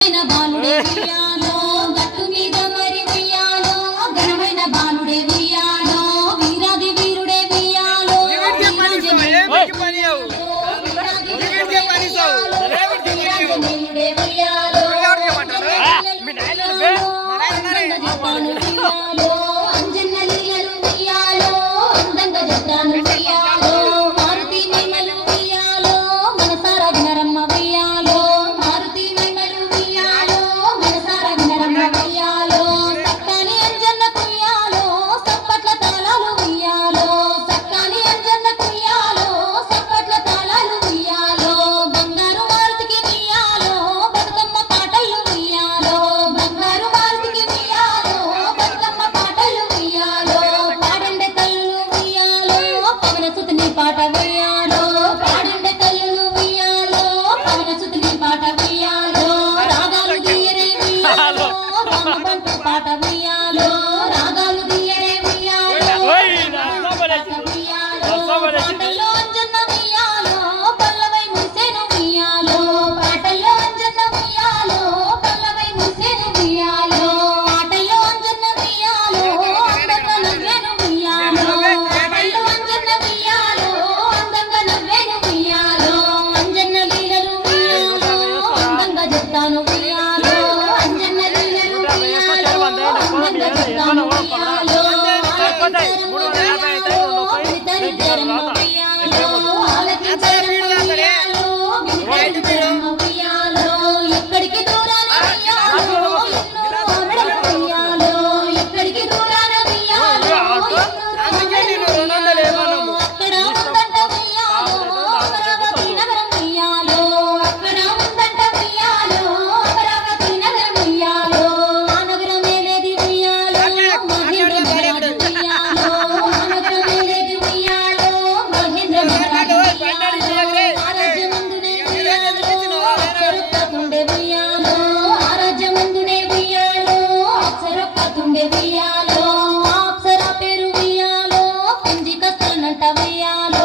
బాలుడే ఉయ్యాలో గట్టు మీద మరి ఉయ్యాలో ఘనమైన బాలుడే ఉయ్యాలో వీరాది వీరుడే ఉయ్యాలో అంజన్న లీలలు ఉయ్యాలో అందంగా చెప్తాను ఉయ్యాలో మారుతి మహిమలు ఉయ్యాలో మనసారా వినరమ్మ ఉయ్యాలో మారుతి మహిమలు ఉయ్యాలో మనసారా వినరమ్మ ఉయ్యాలో సక్కాని అంజన్న ఉయ్యాలో సప్పట్ల తాళాలు ఉయ్యాలో సక్కాని అంజన్న ఉయ్యాలో సప్పట్ల తాళాలు ఉయ్యాలో బంగారు మారుతికి ఉయ్యాలో బతుకమ్మ పాటలు ఉయ్యాలో బంగారు మారుతికి ఉయ్యాలో బతుకమ్మ పాటలు ఉయ్యాలో పాడండే కళ్ళు ఉయ్యాలో పవన సుతుని పాట ఉయ్యాలో పాడండే కళ్ళు ఉయ్యాలో పవన సుతుని పాట ఉయ్యాలో రాగాలు తీయరే ఉయ్యాలో రామబంటు పాట ఉయ్యాలో రాగాలు తీయరే ఉయ్యాలో పాటల్లో అంజన్న ఉయ్యాలో పల్లవై మురిసేను ఉయ్యాలో పాటల్లో అంజన్న ఉయ్యాలో పల్లవై మురిసేను ఉయ్యాలో ఆటల్లో అంజన్న ఉయ్యాలో అందంగా నవ్వేను ఉయ్యాలో ఆటల్లో అంజన్న ఉయ్యాలో అందంగా నవ్వేను ఉయ్యాలో అంజన్న లీలలు ఉయ్యాలో అందంగా చెప్తాను ఉయ్యాలో అంజన్న లీలలు ఉయ్యాలో అందంగా చెప్తాను ఉయ్యాలో ఎక్కడికి దూరాన ఉయ్యాలో ఎన్నూరు ఆమడల ఉయ్యాలో ఎక్కడికి దూరాన ఉయ్యాలో అక్కడ ఉందంట ఉయ్యాలో అమరావతి నగరం ఉయ్యాలో అక్కడ ఉందంట ఉయ్యాలో అమరావతి నగరం ఉయ్యాలో ఆ నగరం ఏలేది ఉయ్యాలో మహేంద్ర మహారాజు ఉయ్యాలో ఆ నగరం ఏలేది ఉయ్యాలో మహేంద్ర మహారాజు ఉయ్యాలో ఆరాజ్యమందునే ఉయ్యాలో అక్షరొక్కతుండే ఉయ్యాలో ఆరాజ్యమందునే ఉయ్యాలో అక్షరొక్కతుండే ఉయ్యాలో అప్సర పేరు ఉయ్యాలో పింజికస్తలనంట ఉయ్యాలో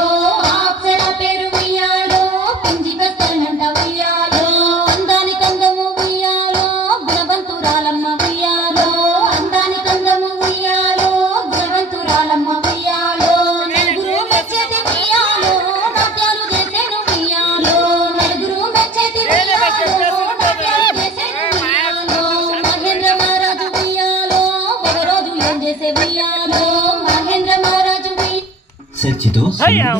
అప్సర పేరు ఉయ్యాలో పింజికస్తలనంట ఉయ్యాలో అందానికి అందము ఉయ్యాలో గుణవంతురాలమ్మ ఉయ్యాలో అందానికి అందము ఉయ్యాలో గుణవంతురాలమ్మ ఉయ్యాలో నలుగురు మెచ్చేటి ఉయ్యాలో నాట్యాలు చేసేను ఉయ్యాలో నలుగురు మెచ్చేటి ఉయ్యాలో నాట్యాలు చేసేను ఉయ్యాలో మహేంద్ర మహారాజు ఉయ్యాలో ఒక రోజు ఏం చేసే ఉయ్యాలో మహేంద్ర మహారాజు చర్చితో